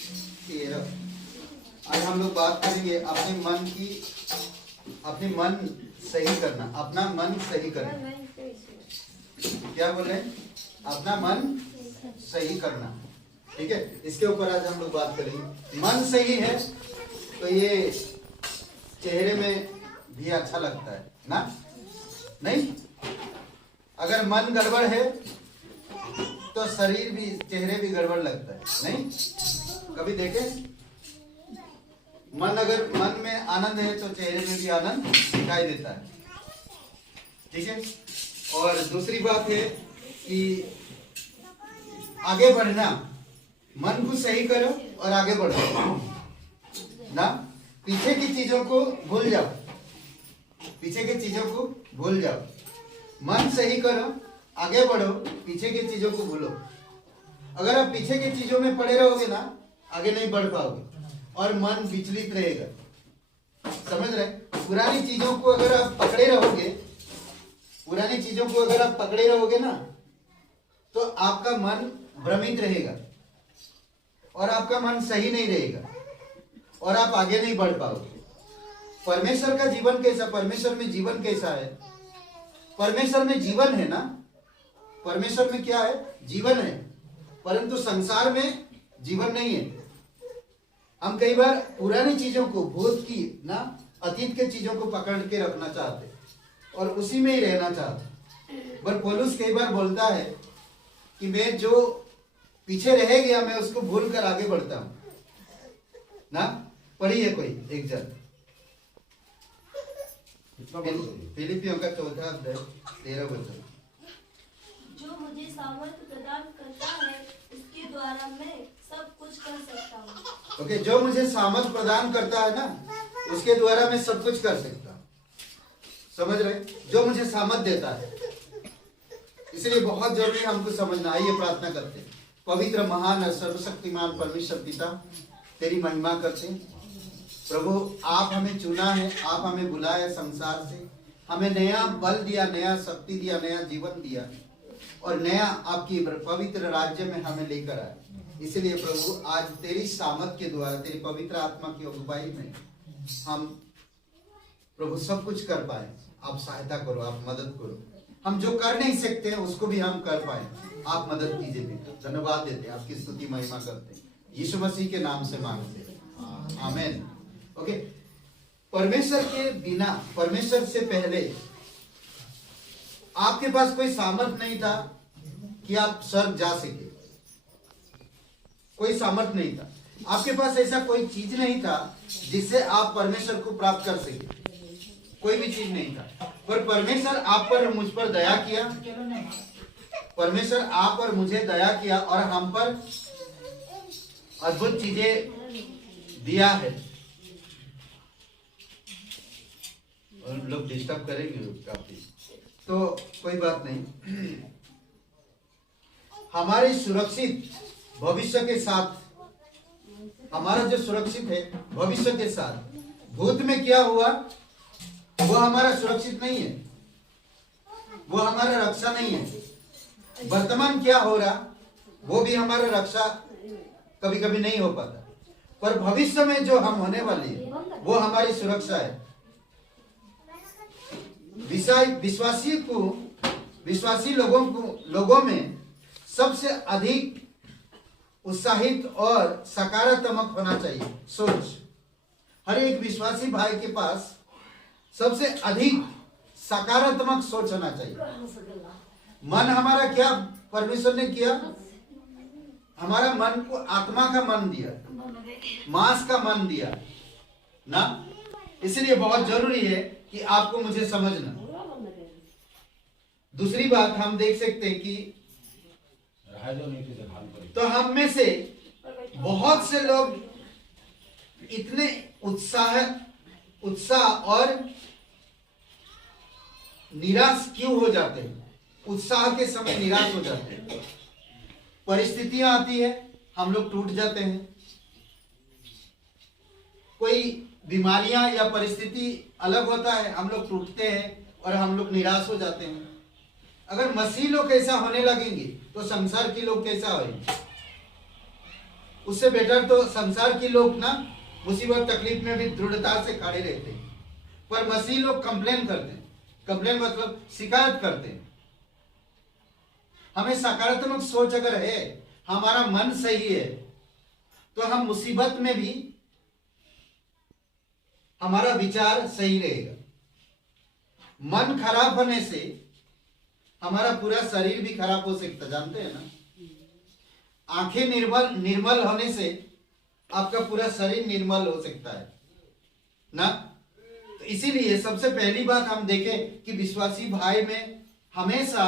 13। आज हम लोग बात करेंगे अपने मन सही करना, अपना मन सही करना। क्या बोल रहे हैं? अपना मन सही करना। ठीक है, इसके ऊपर आज हम लोग बात करेंगे। मन सही है तो ये चेहरे में भी अच्छा लगता है ना? नहीं, अगर मन गड़बड़ है तो शरीर भी, चेहरे भी गड़बड़ लगता है। नहीं, कभी देखे? अगर मन में आनंद है तो चेहरे में भी आनंद दिखाई देता है। ठीक है, और दूसरी बात है कि आगे बढ़ना, मन को सही करो और आगे बढ़ो ना। पीछे की चीजों को भूल जाओ, पीछे की चीजों को भूल जाओ। मन सही करो, आगे बढ़ो, पीछे की चीजों को भूलो। अगर आप पीछे की चीजों में पड़े रहोगे ना, आगे नहीं बढ़ पाओगे और मन विचलित रहेगा। समझ रहे? पुरानी चीजों को अगर आप पकड़े रहोगे, पुरानी चीजों को अगर आप पकड़े रहोगे ना, तो आपका मन भ्रमित रहेगा और आपका मन सही नहीं रहेगा और आप आगे नहीं बढ़ पाओगे। परमेश्वर का जीवन कैसा, परमेश्वर में जीवन कैसा है? परमेश्वर में जीवन है ना, परमेश्वर में क्या है? जीवन है, परंतु संसार में जीवन नहीं है। हम कई बार पुरानी चीजों को, भूत की ना, अतीत के चीजों को पकड़ के रखना चाहते और उसी में ही रहना चाहते। पर पौलुस कई बार बोलता है कि मैं जो पीछे रह गया मैं उसको भूल कर आगे बढ़ता हूं ना। पढ़िए कोई एक जन फिलिपियों का 4 अध्याय 13 वचन। जो मुझे सामर्थ्य प्रदान करता है उसके द्वारा मैं सब कुछ कर सकता हूँ। ओके, जो मुझे सामर्थ्य प्रदान करता है ना, उसके द्वारा मैं सब कुछ कर सकता हूँ। समझ रहे? जो मुझे सामर्थ्य देता है। इसलिए बहुत जरूरी हमको समझना। आइए प्रार्थना करते हैं। पवित्र, महान और सर्वशक्तिमान परमेश्वर पिता, तेरी महिमा करते हैं। प्रभु, आप हमें चुना है, आप हमें बुलाया संसार से, हमें नया बल दिया, नया शक्ति दिया, नया जीवन दिया और नया आपकी पवित्र राज्य में हमें लेकर आए। इसलिए प्रभु, आज तेरी सामर्थ के द्वारा, तेरी पवित्र आत्मा की अगुवाई में हम प्रभु सब कुछ कर पाए। आप सहायता करो, आप मदद करो। हम जो कर नहीं सकते हैं उसको भी हम कर पाए, आप मदद कीजिए बेटा। धन्यवाद देते हैं, आपकी स्तुति महिमा करते हैं, यीशु मसीह के नाम से मांगते हैं, आमीन। ओके, परमेश्वर के बिना, परमेश्वर से पहले आपके पास कोई सामर्थ नहीं था कि आप स्वर्ग जा सके। कोई सामर्थ नहीं था आपके पास, ऐसा कोई चीज नहीं था जिससे आप परमेश्वर को प्राप्त कर सके। कोई भी चीज नहीं था, पर परमेश्वर आप पर, मुझ पर दया किया। परमेश्वर आप और मुझे दया किया और हम पर अद्भुत चीजें दिया है। और लोग डिस्टर्ब करेंगे काफी, तो कोई बात नहीं। हमारे सुरक्षित भविष्य के साथ, हमारा जो सुरक्षित है भविष्य के साथ, भूत में क्या हुआ वो हमारा सुरक्षित नहीं है, वो हमारा रक्षा नहीं है। वर्तमान क्या हो रहा वो भी हमारा रक्षा कभी कभी नहीं हो पाता, पर भविष्य में जो हम होने वाले हैं वो हमारी सुरक्षा है। विश्वासी लोगों में सबसे अधिक उत्साहित और सकारात्मक होना चाहिए सोच। हर एक विश्वासी भाई के पास सबसे अधिक सकारात्मक सोच होना चाहिए। मन हमारा क्या परमेश्वर ने किया? हमारा मन को आत्मा का मन दिया, मांस का मन दिया ना। इसलिए बहुत जरूरी है कि आपको मुझे समझना। दूसरी बात हम देख सकते हैं कि तो हम में से बहुत से लोग इतने उत्साह और निराश क्यों हो जाते हैं? उत्साह के समय निराश हो जाते हैं। परिस्थितियां आती है, हम लोग टूट जाते हैं। कोई बीमारियां या परिस्थिति अलग होता है, हम लोग टूटते हैं और हम लोग निराश हो जाते हैं। अगर मसीह लोग कैसा होने लगेंगे तो संसार के लोग कैसा होंगे? उससे बेटर तो संसार के लोग ना मुसीबत तकलीफ में भी दृढ़ता से खड़े रहते हैं, पर मसीह लोग कंप्लेन करते हैं। कंप्लेन मतलब शिकायत करते हैं। हमें सकारात्मक सोच अगर है, हमारा मन सही है, तो हम मुसीबत में भी हमारा विचार सही रहेगा। मन खराब होने से हमारा पूरा शरीर भी खराब हो सकता, जानते हैं ना। आंखें निर्मल होने से आपका पूरा शरीर निर्मल हो सकता है ना। तो इसीलिए सबसे पहली बात हम देखें कि विश्वासी भाई में हमेशा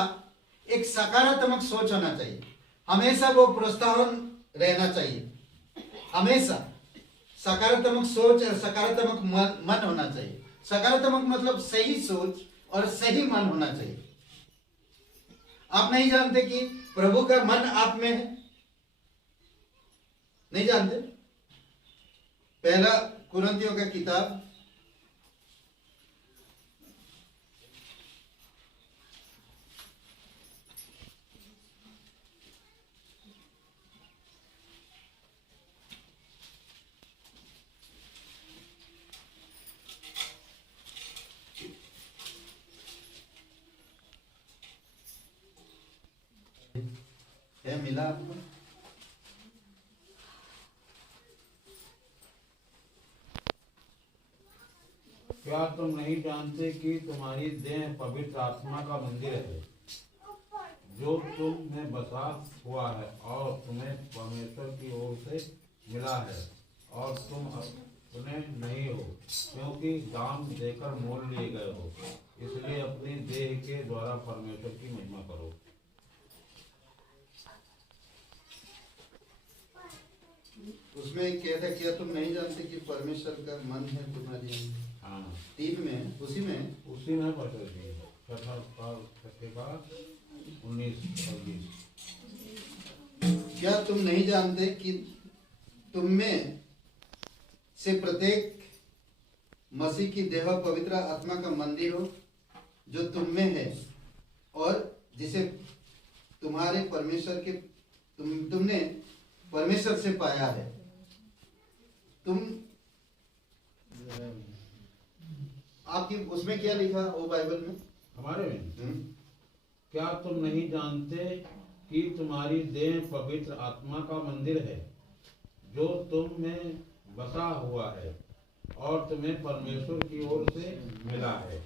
एक सकारात्मक सोच होना चाहिए। हमेशा वो प्रोत्साहन रहना चाहिए। हमेशा सकारात्मक सोच और सकारात्मक मन होना चाहिए। सकारात्मक मतलब सही सोच और सही मन होना चाहिए। आप नहीं जानते कि प्रभु का मन आप में है? नहीं जानते? पहला कुरिन्थियों का किताब 6 मिला आपको? क्या तुम नहीं जानते कि तुम्हारी देह पवित्र आत्मा का मंदिर है, जो तुम में बसा हुआ है और तुम्हें परमेश्वर की ओर से मिला है, और तुम अपने नहीं हो, क्योंकि दाम देकर मोल लिए गए हो। इसलिए अपनी देह के द्वारा परमेश्वर की महिमा करो। उसमें क्या था, क्या तुम नहीं जानते कि परमेश्वर का मन है तुम्हारी अंदर? हाँ, 3 में उसी में पढ़ो जी, 19-20। क्या तुम नहीं जानते कि तुम में से प्रत्येक मसीह की देह पवित्र आत्मा का मंदिर हो, जो तुम में है, और जिसे तुम्हारे परमेश्वर के तुमने परमेश्वर से पाया है। तुम आपकी उसमें क्या लिखा वो बाइबल में? हमारे में क्या तुम नहीं जानते कि तुम्हारी देह पवित्र आत्मा का मंदिर है, जो तुम में बसा हुआ है और तुम्हें परमेश्वर की ओर से मिला है,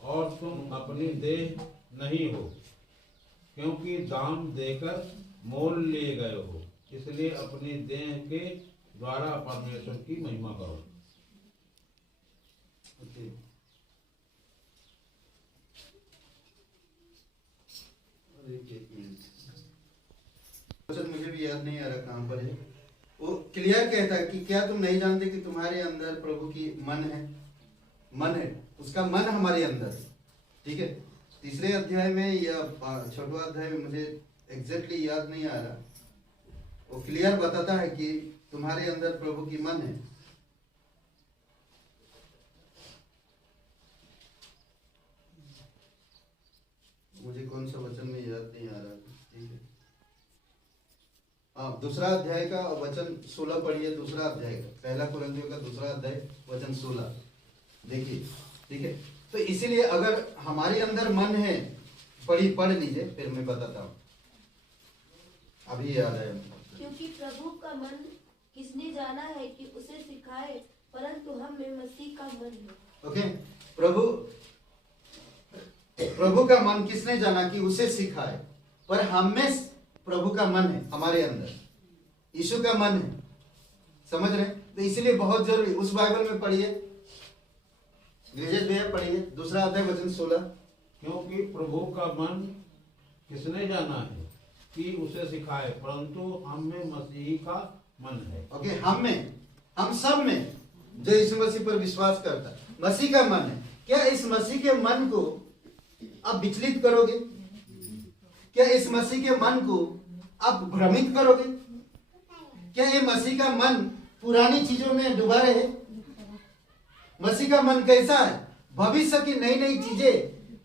और तुम अपनी देह नहीं हो, क्योंकि दाम देकर मोल लिए गए हो। इसलिए अपनी देह के द्वारा परमेश्वर की महिमा करो। मुझे भी याद नहीं आ रहा कहाँ पर है। वो क्लियर कहता है कि क्या तुम नहीं जानते कि तुम्हारे अंदर प्रभु की मन है, उसका मन हमारे अंदर है। ठीक है, 3 अध्याय में या 6वां अध्याय में, मुझे एग्जैक्टली याद नहीं आ रहा, वो क्लियर बताता है कि तुम्हारे अंदर प्रभु की मन है। मुझे कौन सा वचन में याद नहीं आ रहा। ठीक है, हाँ, 2 अध्याय का वचन 16 पढ़िए। 2 अध्याय का, पहला कुरिन्थियों का 2 अध्याय वचन 16 देखिए। ठीक है, तो इसीलिए अगर हमारे अंदर मन है, पढ़ लीजिए, फिर मैं बताता हूँ, अभी याद आया। क्योंकि प्रभु का मन किसने जाना है कि उसे सिखाए, परंतु हम में मसीह का मन है। ओके, प्रभु का मन किसने जाना कि उसे सिखाए, पर हम में प्रभु का मन है, हमारे अंदर यीशु का मन है। समझ रहे? तो इसलिए बहुत जरूरी, उस बाइबल में पढ़िए, ब्रिजेश भैया पढ़िए, 2 अध्याय वचन 16। क्योंकि प्रभु का मन किसने जाना है कि उसे सिखाए, परंतु हम में मसीह का मन है। ओके, हम सब में जो यीशु मसीह पर विश्वास करता है, मसीह का मन है। क्या इस मसीह के मन को आप विचलित करोगे? क्या इस मसीह के मन को आप भ्रमित करोगे? क्या ये मसीह का मन पुरानी चीजों में डूबा रहे? मसीह का मन कैसा है? भविष्य की नई नई चीजें,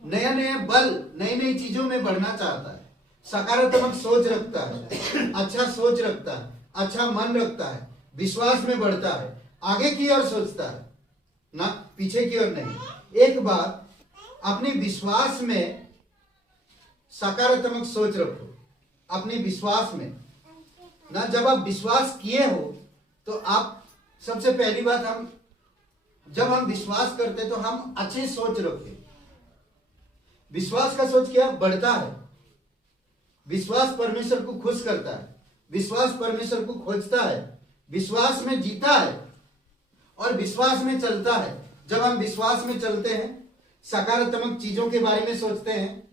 नया बल, नई नई चीजों में बढ़ना चाहता है। सकारात्मक सोच रखता है, अच्छा सोच रखता है, अच्छा मन रखता है, विश्वास में बढ़ता है, आगे की ओर सोचता है, ना पीछे की ओर नहीं। एक बात, अपने विश्वास में सकारात्मक सोच रखो। अपने विश्वास में ना, जब आप विश्वास किए हो तो आप, सबसे पहली बात, जब हम विश्वास करते तो हम अच्छी सोच रखते। विश्वास का सोच क्या बढ़ता है। विश्वास परमेश्वर को खुश करता है, विश्वास परमेश्वर को खोजता है, विश्वास में जीता है और विश्वास में चलता है। जब हम विश्वास में चलते हैं, सकारात्मक चीजों के बारे में सोचते हैं,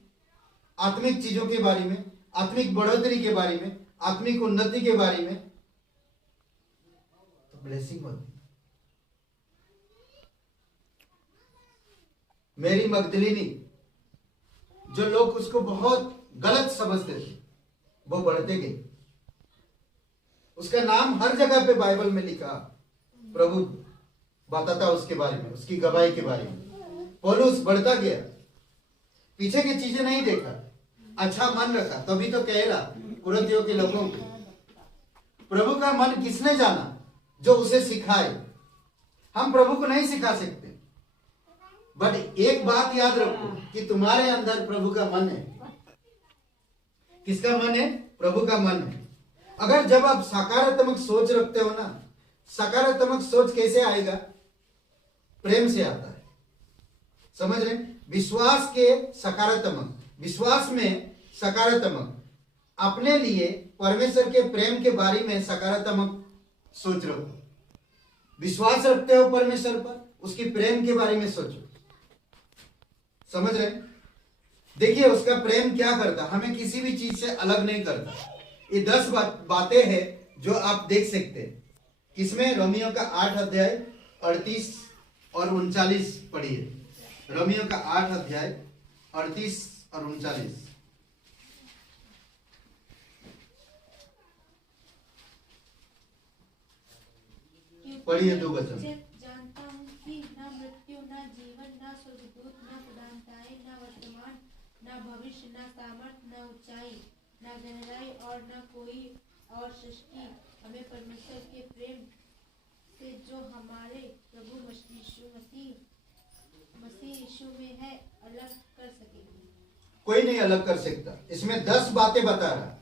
आत्मिक चीजों के बारे में, आत्मिक बढ़ोतरी के बारे में, आत्मिक उन्नति के बारे में, तो ब्लेसिंग होती है। मेरी मगदलिनी, जो लोग उसको बहुत गलत समझते थे, वो बढ़ते गए। उसका नाम हर जगह पे बाइबल में लिखा, प्रभु बताता उसके बारे में, उसकी गवाही के बारे में। पौलुस बढ़ता गया, पीछे की चीजें नहीं देखा, अच्छा मन रखा। तभी तो कह रहा कुरिन्थियों के लोगों को, प्रभु का मन किसने जाना जो उसे सिखाए। हम प्रभु को नहीं सिखा सकते, बट एक बात याद रखो कि तुम्हारे अंदर प्रभु का मन है। किसका मन है? प्रभु का मन है। अगर जब आप सकारात्मक सोच रखते हो ना, सकारात्मक सोच कैसे आएगा? प्रेम से आता है। समझ रहे? विश्वास के सकारात्मक, विश्वास में सकारात्मक, अपने लिए परमेश्वर के प्रेम के बारे में सकारात्मक सोच रखो। विश्वास रखते हो परमेश्वर पर, उसकी प्रेम के बारे में सोचो। समझ रहे? देखिए उसका प्रेम क्या करता, हमें किसी भी चीज से अलग नहीं करता। ये 10 बातें हैं जो आप देख सकते हैं। किसमें? रोमियो का 8 अध्याय 38 और 39 पढ़िए। रोमियो का 8 अध्याय 38 और 39 पढ़िए, 2 वचन। जानता हूँ कि न मृत्यु, न जीवन, न स्वर्गदूत, न प्रधानताएं, न वर्तमान, न भविष्य, न सामर्थ, न ऊंचाई, न गहराई और न कोई और सृष्टि हमें परमेश्वर के प्रेम से जो हमारे प्रभु मसीह यीशु में है अलग कर सकेगी। कोई नहीं अलग कर सकता। इसमें 10 बातें बता रहा,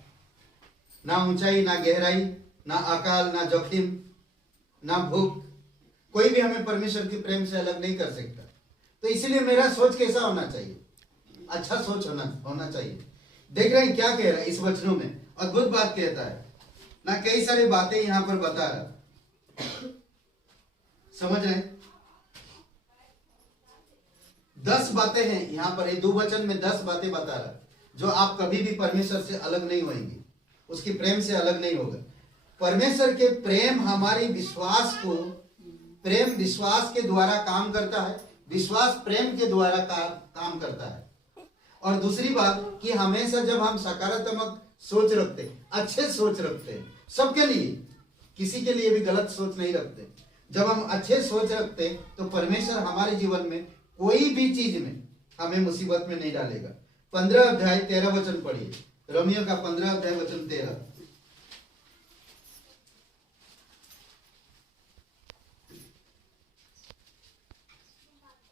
ना ऊंचाई, ना गहराई, ना अकाल, ना जोखिम, ना भूख, कोई भी हमें परमेश्वर के प्रेम से अलग नहीं कर सकता। तो इसलिए मेरा सोच कैसा होना चाहिए? अच्छा सोच होना चाहिए। देख रहे हैं क्या कह रहा है इस वचनों में? अद्भुत बात कहता है ना, कई सारी बातें यहां पर बता रहा। समझ रहे हैं? 10 बातें हैं यहां पर, 2 वचन में 10 बातें बता रहा, जो आप कभी भी परमेश्वर से अलग नहीं होंगे, उसकी प्रेम से अलग नहीं होगा। परमेश्वर के प्रेम हमारी विश्वास को, प्रेम विश्वास के द्वारा काम करता है, विश्वास प्रेम के द्वारा काम करता है। और दूसरी बात कि हमेशा जब हम सकारात्मक सोच रखते, अच्छे सोच रखते, सबके लिए, किसी के लिए भी गलत सोच नहीं रखते, जब हम अच्छे सोच रखते तो परमेश्वर हमारे जीवन में कोई भी चीज में हमें मुसीबत में नहीं डालेगा। 15 अध्याय 13 वचन पढ़िए। रोमियो का 15 अध्याय वचन 13।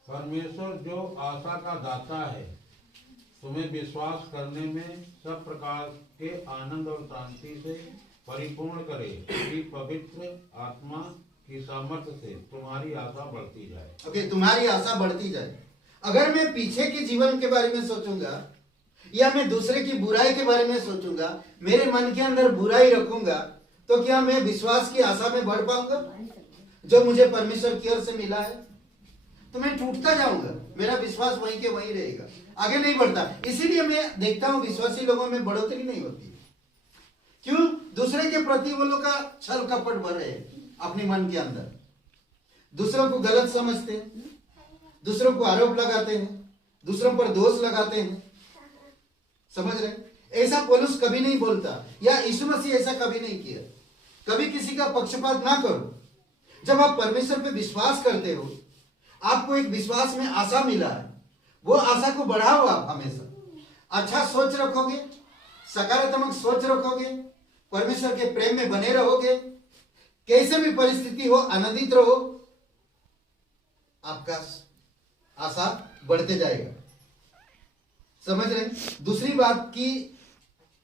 परमेश्वर जो आशा का दाता है, तुम्हें विश्वास करने में सब प्रकार के आनंद और शांति से परिपूर्ण करे, कि पवित्र आत्मा की सामर्थ्य से तुम्हारी आशा बढ़ती जाए। ओके, तुम्हारी आशा बढ़ती जाए। अगर मैं पीछे के जीवन के बारे में सोचूंगा या मैं दूसरे की बुराई के बारे में सोचूंगा, मेरे मन के अंदर बुराई रखूंगा, तो क्या मैं विश्वास की आशा में बढ़ पाऊंगा जो मुझे परमेश्वर की ओर से मिला है? तो मैं टूटता जाऊंगा, मेरा विश्वास वहीं के वहीं रहेगा, आगे नहीं बढ़ता। इसीलिए मैं देखता हूं विश्वासी लोगों में बढ़ोतरी नहीं होती। क्यों? दूसरे के प्रति वो लोग का छल कपट भर रहे हैं अपने मन के अंदर, दूसरों को गलत समझते हैं, दूसरों को आरोप लगाते हैं, दूसरों पर दोष लगाते हैं। समझ रहे? ऐसा पौलुस कभी नहीं बोलता, या यीशु मसीह ऐसा कभी नहीं किया। कभी किसी का पक्षपात ना करो। जब आप परमेश्वर पे विश्वास करते हो, आपको एक विश्वास में आशा मिला है, वो आशा को बढ़ाओ। आप हमेशा अच्छा सोच रखोगे, सकारात्मक सोच रखोगे, परमेश्वर के प्रेम में बने रहोगे, कैसे भी परिस्थिति हो आनंदित रहो, आपका आशा बढ़ते जाएगा। समझ रहे? दूसरी बात कि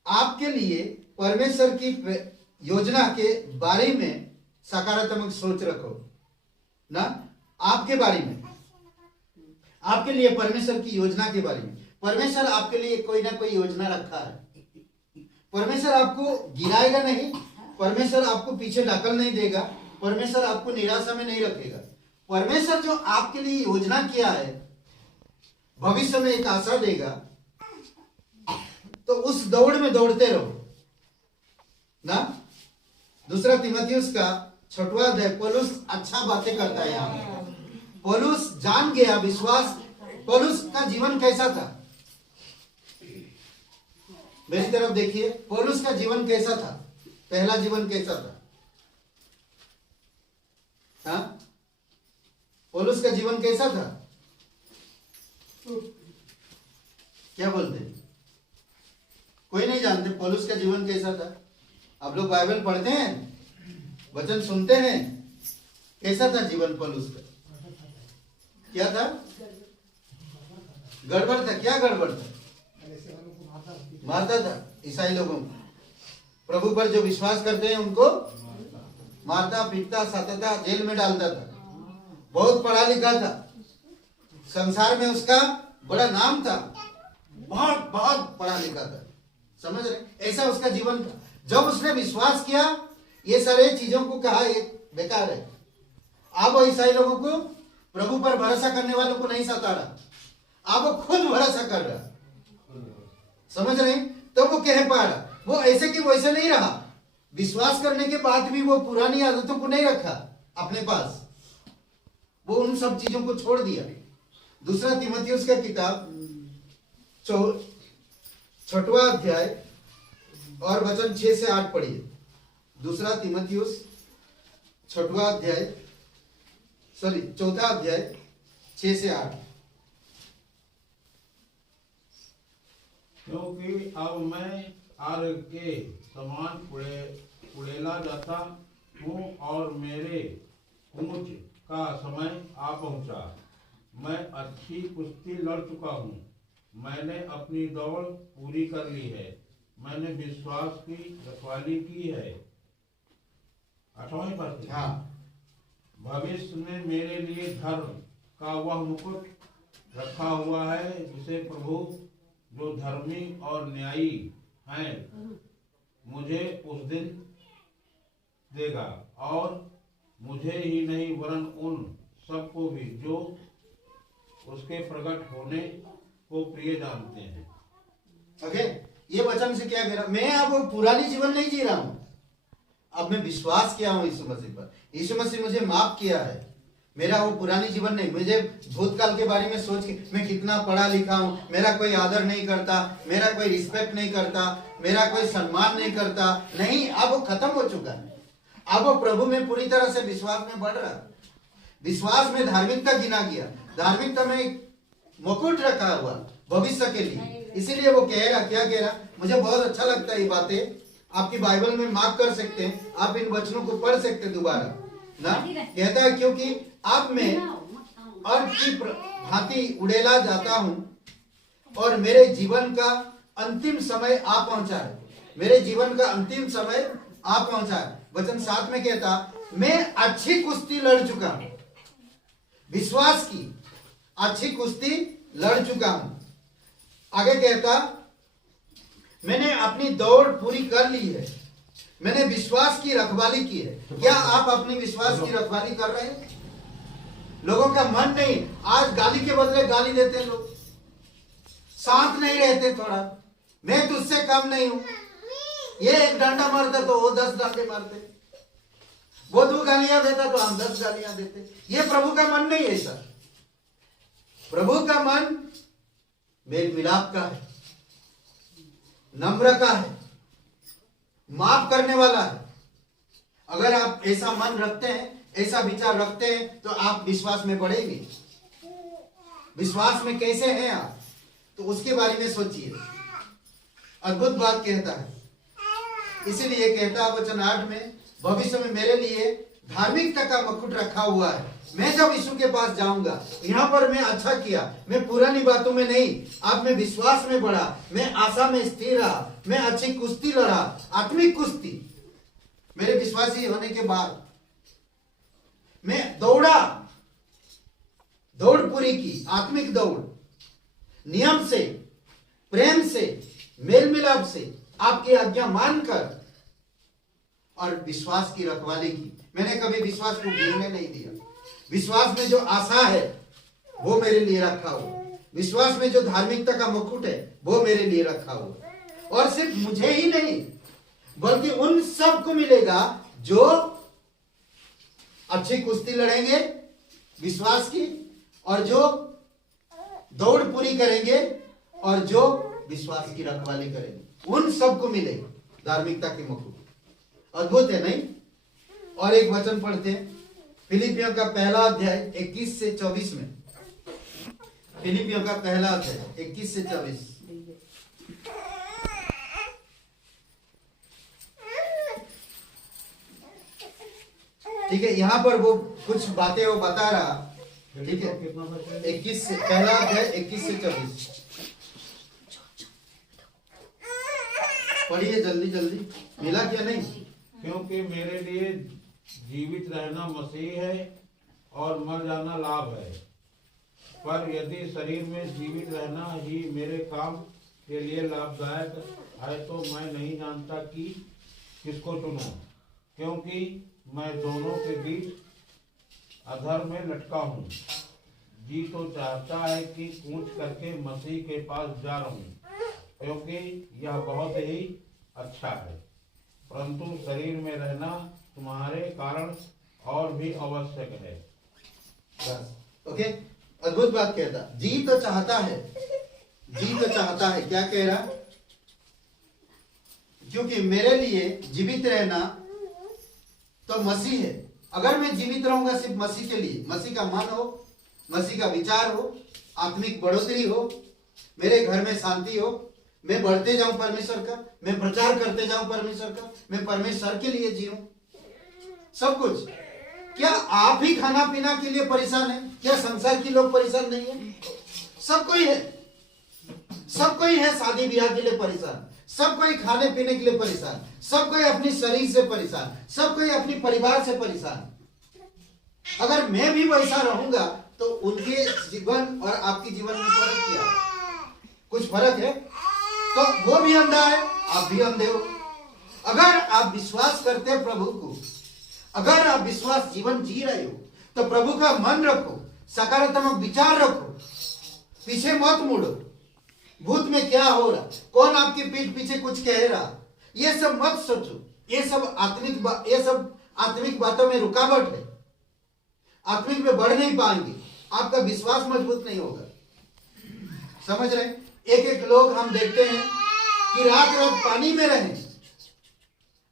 आपके लिए परमेश्वर की योजना के बारे में सकारात्मक सोच रखो ना। आपके बारे में, आपके लिए परमेश्वर की योजना के बारे में, परमेश्वर आपके लिए कोई ना कोई योजना रखा है। परमेश्वर आपको गिराएगा नहीं, परमेश्वर आपको पीछे ढकल नहीं देगा, परमेश्वर आपको निराशा में नहीं रखेगा। परमेश्वर जो आपके लिए योजना किया है, भविष्य में एक आशा देगा, तो उस दौड़ में दौड़ते रहो ना। दूसरा तीमुथियुस का 6वां अध्याय, पौलुस अच्छा बातें करता है यहाँ। पौलुस जान गया विश्वास, पौलुस का जीवन कैसा था, मेरी तरफ देखिए, पौलुस का जीवन कैसा था, पहला जीवन कैसा था? हाँ, पौलुस का जीवन कैसा था? क्या बोलते हैं? कोई नहीं जानते पौलुस का जीवन कैसा था? आप लोग बाइबल पढ़ते हैं, वचन सुनते हैं, कैसा था जीवन पौलुस का? क्या था? गड़बड़ था। क्या गड़बड़ था? मारता था ईसाई लोगों को, प्रभु पर जो विश्वास करते हैं उनको मारता, पीटता, सताता, जेल में डालता था। बहुत पढ़ा लिखा था, संसार में उसका बड़ा नाम था, बहुत बहुत पढ़ा लिखा था। समझ रहे? ऐसा उसका जीवन था। जब उसने विश्वास किया, ये सारे चीजों को कहा ये बेकार है। अब वो ईसाई लोगों को, प्रभु पर भरोसा करने वालों को नहीं सता रहा, अब वो खुद भरोसा कर रहा। समझ रहे? तो वो कह पा रहा, वो ऐसे कि वैसे नहीं रहा। विश्वास करने के बाद भी वो पुरानी आदतों को नहीं रखा अपने पास, वो उन सब चीजों को छोड़ दिया। दूसरा तीमुथियुस का किताब 6वां अध्याय और वचन 6 से 8 पढ़िए। दूसरा तीमुथियुस 4 अध्याय 6 से 8। क्योंकि अब मैं आग के समान उड़ेला जाता हूँ और मेरे ऊंच का समय आ पहुँचा। मैं अच्छी कुश्ती लड़ चुका हूँ, मैंने अपनी दौड़ पूरी कर ली है, मैंने विश्वास की रखवाली की है। 8वां पद। हाँ, भविष्य में मेरे लिए धर्म का वह मुकुट रखा हुआ है, जिसे प्रभु जो धर्मी और न्यायी हैं मुझे उस दिन देगा, और मुझे ही नहीं वरन उन सबको भी जो उसके प्रकट होने को प्रिय जानते हैं। ओके, ये वचन से क्या कह रहा? मैं अब वो पुरानी जीवन नहीं जी रहा हूं, अब मैं विश्वास किया हूं यीशु मसीह पर। यीशु मसीह मुझे माफ किया है, मेरा वो पुरानी जीवन नहीं। मुझे भूतकाल के बारे में सोच के मैं कितना पढ़ा लिखा हूँ, मेरा कोई आदर नहीं करता, मेरा कोई रिस्पेक्ट नहीं करता, मेरा कोई सम्मान नहीं करता, नहीं, अब वो खत्म हो चुका है। अब वो प्रभु में पूरी तरह से विश्वास में बढ़ रहा। विश्वास में धार्मिकता गिना गया, धार्मिकता में एक मुकुट रखा हुआ भविष्य के लिए। इसीलिए वो कह रहा, क्या कह रहा? मुझे बहुत अच्छा लगता है ये बातें, आपकी बाइबल में मार्क कर सकते हैं, आप इन वचनों को पढ़ सकते हैं दोबारा ना। कहता है क्योंकि अब मैं अर्थ की भांति उड़ेला जाता हूं और मेरे जीवन का अंतिम समय आ पहुंचा है, मेरे जीवन का अंतिम समय आ पहुंचा है। वचन 7 में कहता, मैं अच्छी कुश्ती लड़ चुका हूं, विश्वास की अच्छी कुश्ती लड़ चुका हूं। आगे कहता, मैंने अपनी दौड़ पूरी कर ली है, मैंने विश्वास की रखवाली की है। क्या आप अपनी विश्वास की रखवाली कर रहे हैं? लोगों का मन नहीं, आज गाली के बदले गाली देते हैं लोग, साथ नहीं रहते थोड़ा, मैं तुझसे कम नहीं हूं, ये एक डंडा मारता तो वो 10 डंडे मारते, वो 2 गालियां देता तो हम 10 गालियां देते। ये प्रभु का मन नहीं है। ऐसा प्रभु का मन मेल मिलाप का है, नम्र का है, माफ करने वाला है। अगर आप ऐसा मन रखते हैं, ऐसा विचार रखते हैं, तो आप विश्वास में बढ़ेंगे। विश्वास में कैसे हैं आप, तो उसके बारे में सोचिए। अद्भुत बात कहता है, इसीलिए कहता है वचन 8 में, भविष्य में मेरे लिए धार्मिकता का मुकुट रखा हुआ है। मैं जब यीशु के पास जाऊंगा, यहाँ पर मैं अच्छा किया, मैं पुरानी बातों में नहीं, आप में विश्वास में बढ़ा, मैं आशा में स्थिर रहा, मैं अच्छी कुश्ती लड़ा, आत्मिक कुश्ती, मेरे विश्वासी होने के बाद मैं दौड़ा, दौड़ पूरी की, आत्मिक दौड़, नियम से, प्रेम से, मेल मिलाप से, आपकी आज्ञा मानकर और विश्वास की रखवाली की। मैंने कभी विश्वास को गिरने नहीं दिया। विश्वास में जो आशा है वो मेरे लिए रखा हुआ, विश्वास में जो धार्मिकता का मुकुट है वो मेरे लिए रखा हुआ। और सिर्फ मुझे ही नहीं बल्कि उन सब को मिलेगा जो अच्छी कुश्ती लड़ेंगे विश्वास की, और जो दौड़ पूरी करेंगे, और जो विश्वास की रखवाली करेंगे, उन सबको मिलेगा धार्मिकता के मुकुट। अद्भुत है नहीं? और एक वचन पढ़ते हैं, फिलिपियों का पहला अध्याय 21 से 24 में। फिलिपियों का पहला अध्याय 21 से 24। ठीक है, यहां पर वो कुछ बातें वो बता रहा। ठीक है, 21 से पहला अध्याय 21 से 24 पढ़िए जल्दी जल्दी। मिला क्या नहीं? क्योंकि मेरे लिए जीवित रहना मसीह है और मर जाना लाभ है। पर यदि शरीर में जीवित रहना ही मेरे काम के लिए लाभदायक है तो मैं नहीं जानता कि किसको चुनूं, क्योंकि मैं दोनों के बीच अधर में लटका हूँ। जी तो चाहता है कि कूच करके मसीह के पास जा रहूं, क्योंकि यह बहुत ही अच्छा है, परंतु शरीर में रहना तुम्हारे कारण और भी आवश्यक है। ओके, अद्भुत बात कहता, जी तो चाहता है, जी तो चाहता है। क्या कह रहा? क्योंकि मेरे लिए जीवित रहना तो मसीह है। अगर मैं जीवित रहूंगा सिर्फ मसीह के लिए, मसीह का मन हो, मसीह का विचार हो, आत्मिक बढ़ोतरी हो, मेरे घर में शांति हो, मैं बढ़ते जाऊं परमेश्वर का, मैं प्रचार करते जाऊं परमेश्वर का, मैं परमेश्वर के लिए जीऊं, सब कुछ। क्या आप ही खाना पीना के लिए परेशान है? क्या संसार के लोग परेशान नहीं है? सब कोई है, सब कोई है शादी ब्याह के लिए परेशान, सब कोई खाने पीने के लिए परेशान, सब कोई अपनी शरीर से परेशान, सब कोई अपनी परिवार से परेशान। अगर मैं भी वैसा रहूंगा तो उनके जीवन और आपके जीवन में फर्क क्या है? कुछ फर्क है? तो वो भी अंधा है, आप भी अंधे हो। अगर आप विश्वास करते हैं प्रभु को, अगर आप विश्वास जीवन जी रहे हो तो प्रभु का मन रखो, सकारात्मक विचार रखो, पीछे मत मुड़ो। भूत में क्या हो रहा, कौन आपकी पीठ पीछे कुछ कह रहा, ये सब मत सोचो। ये सब आत्मिक बातों में रुकावट है, आत्मिक में बढ़ नहीं पाएंगे, आपका विश्वास मजबूत नहीं होगा। समझ रहे? एक एक लोग हम देखते हैं कि रात रात पानी में रहे।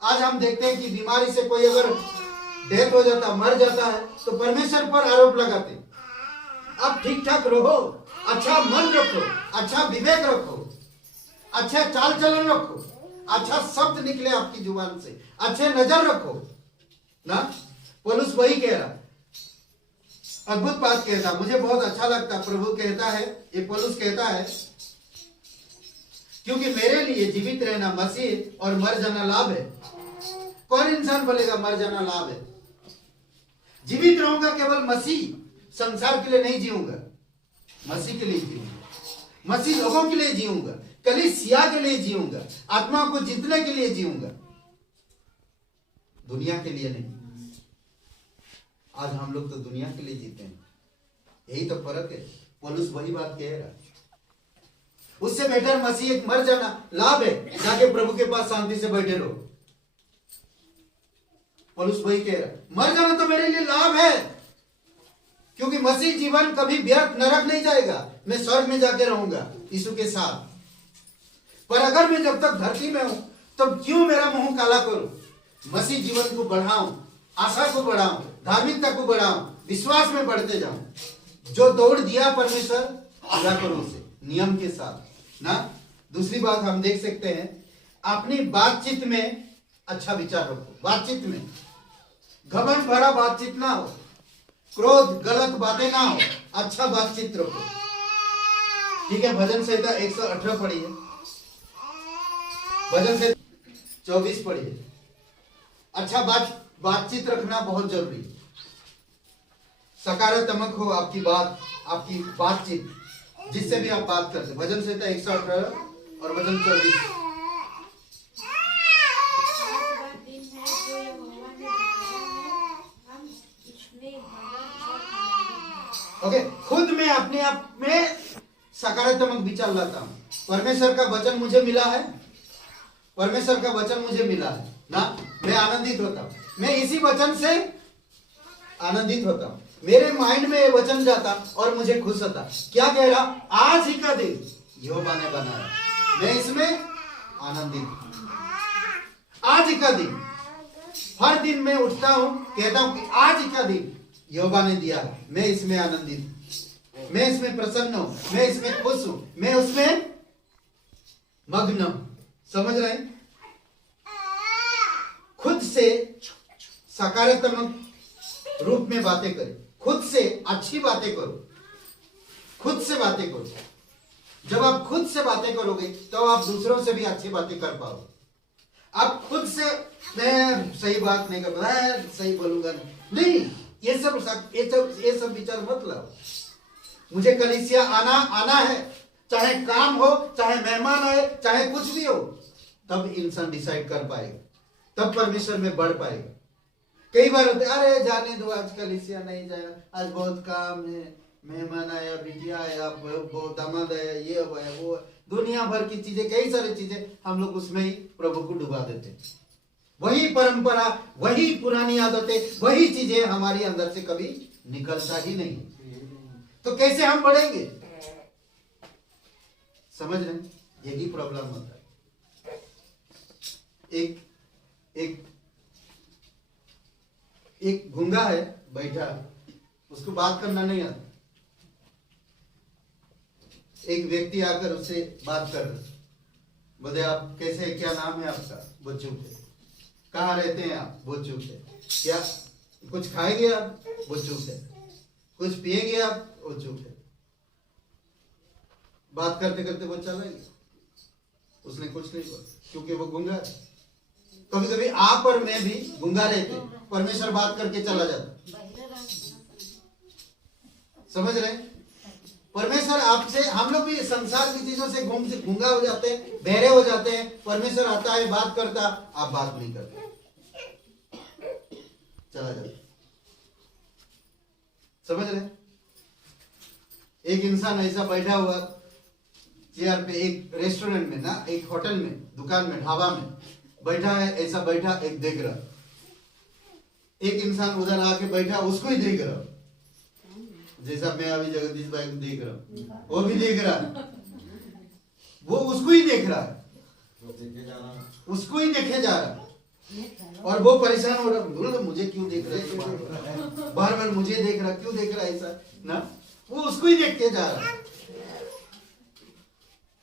आज हम देखते हैं कि बीमारी से कोई अगर डेथ हो जाता, मर जाता है, तो परमेश्वर पर आरोप लगाते। आप ठीक ठाक रहो, अच्छा मन रखो, अच्छा विवेक रखो, अच्छा चाल चलन रखो, अच्छा शब्द निकले आपकी जुबान से, अच्छे नजर रखो ना। पौलुस वही कह रहा, अद्भुत बात कहता, मुझे बहुत अच्छा लगता। प्रभु कहता है, ये पौलुस कहता है, क्योंकि मेरे लिए जीवित रहना मसीह और मर जाना लाभ है। कौन इंसान बोलेगा मर जाना लाभ है? जीवित रहूंगा केवल मसीह, संसार के लिए नहीं जीऊंगा, मसीह के लिए जीऊंगा, मसीह लोगों के लिए जीऊंगा, कलीसिया के लिए जीऊंगा, आत्मा को जीतने के लिए जीऊंगा, दुनिया के लिए नहीं। आज हम लोग तो दुनिया के लिए जीते हैं, यही तो फर्क है। पौलुस वही बात कह रहा है, उससे बेटर मसीह एक मर जाना लाभ है, जाके प्रभु के पास शांति से बैठे रहो। पौलुस वही कह रहा है, मर जाना तो मेरे लिए लाभ है, क्योंकि मसीह जीवन कभी व्यर्थ नरक नहीं जाएगा, मैं स्वर्ग में जाके रहूंगा यीशु के साथ। पर अगर मैं जब तक धरती में हूं तब क्यों मेरा मुंह काला करूं? मसीह जीवन को बढ़ाऊं, आशा को बढ़ाऊं, धार्मिकता को बढ़ाऊं, विश्वास में बढ़ते जाऊं। जो दौड़ दिया परमेश्वर पूरा करो उसे नियम के साथ ना। दूसरी बात हम देख सकते हैं, अपनी बातचीत में अच्छा विचार रखो बातचीत में, घमंड भरा बातचीत ना हो, क्रोध गलत बातें ना हो, अच्छा बातचीत रखो। ठीक है, भजन संहिता 118 पढ़िए, भजन संहिता 24 पढ़िए। अच्छा बातचीत रखना बहुत जरूरी है। सकारात्मक हो आपकी बात, आपकी बातचीत, जिससे भी आप बात करते। भजन संहिता 118 और भजन 24। ओके, खुद में अपने आप में सकारात्मक विचार लाता हूं। परमेश्वर का वचन मुझे मिला है, परमेश्वर का वचन मुझे मिला है ना, मैं आनंदित होता हूं, मैं इसी वचन से आनंदित होता हूं। मेरे माइंड में ये वचन जाता और मुझे खुश होता। क्या कह रहा? आज ही का दिन यहोवा ने बनाया, मैं इसमें आनंदित हूं। आज ही का दिन, हर दिन मैं उठता हूं, कहता हूं कि आज ही का दिन यहोवा ने दिया, मैं इसमें आनंदित हूं, मैं इसमें प्रसन्न हूं, मैं इसमें खुश हूं, मैं उसमें मग्न हूं। समझ रहे हैं? खुद से सकारात्मक रूप में बातें करें, खुद से अच्छी बातें करो, खुद से बातें करो। जब आप खुद से बातें करोगे तो आप दूसरों से भी अच्छी बातें कर पाओगे। आप खुद से मैं सही बात नहीं कर, मैं सही बोलूंगा नहीं, ये सब विचार मत लाओ। मुझे कलीसिया आना है, चाहे काम हो, चाहे मेहमान आए, चाहे कुछ भी हो, तब इंसान डिसाइड कर पाएगा, तब परमेश्वर में बढ़ पाएगा। कई बार होते, अरे जाने दो, आज कलीसिया नहीं जाएगा, आज बहुत काम है, मेहमान आया, बिटिया आया, बहुत दामाद आया, ये आया, वो, दुनिया भर की चीजें, कई सारी चीजें, हम लोग उसमें ही प्रभु को डुबा देते। वही परंपरा, वही पुरानी आदतें, वही चीजें हमारी अंदर से कभी निकलता ही नहीं, तो कैसे हम बढ़ेंगे? समझ रहे हैं? यही प्रॉब्लम होता है। एक गूंगा है बैठा, उसको बात करना नहीं आता। एक व्यक्ति आकर उससे बात कर रहे, बोले आप कैसे, क्या नाम है आपका? वो चुप है। कहाँ रहते हैं आप? वो चुप है। क्या कुछ खाएंगे आप? वो चुप है। कुछ पिएंगे आप? वो चुप है। बात करते करते वो चला गया, उसने कुछ नहीं बोला, क्योंकि वो गूंगा है। कभी कभी आप और मैं भी गूंगा रहते, परमेश्वर बात करके चला जाता। समझ रहे? परमेश्वर आपसे, हम लोग भी संसार की चीजों से गूंगा हो जाते हैं, बहरे हो जाते हैं। परमेश्वर आता है, बात करता, आप बात नहीं करते, चला जाता। समझ रहे? एक इंसान ऐसा बैठा हुआ चेयर पे, एक रेस्टोरेंट में ना, एक होटल में, दुकान में, ढाबा में बैठा है, ऐसा बैठा, एक देख रहा। एक इंसान उधर आके बैठा, उसको ही देख रहा, जैसा मैं अभी जगदीश भाई को देख रहा हूं, वो भी देख रहा है, वो उसको ही देख रहा है, उसको ही देखे जा रहा, और वो परेशान हो रहा, बोल रहा मुझे क्यों देख रहा है, बार बार मुझे देख रहा, क्यों देख रहा है ऐसा ना, वो उसको ही देखते जा रहा।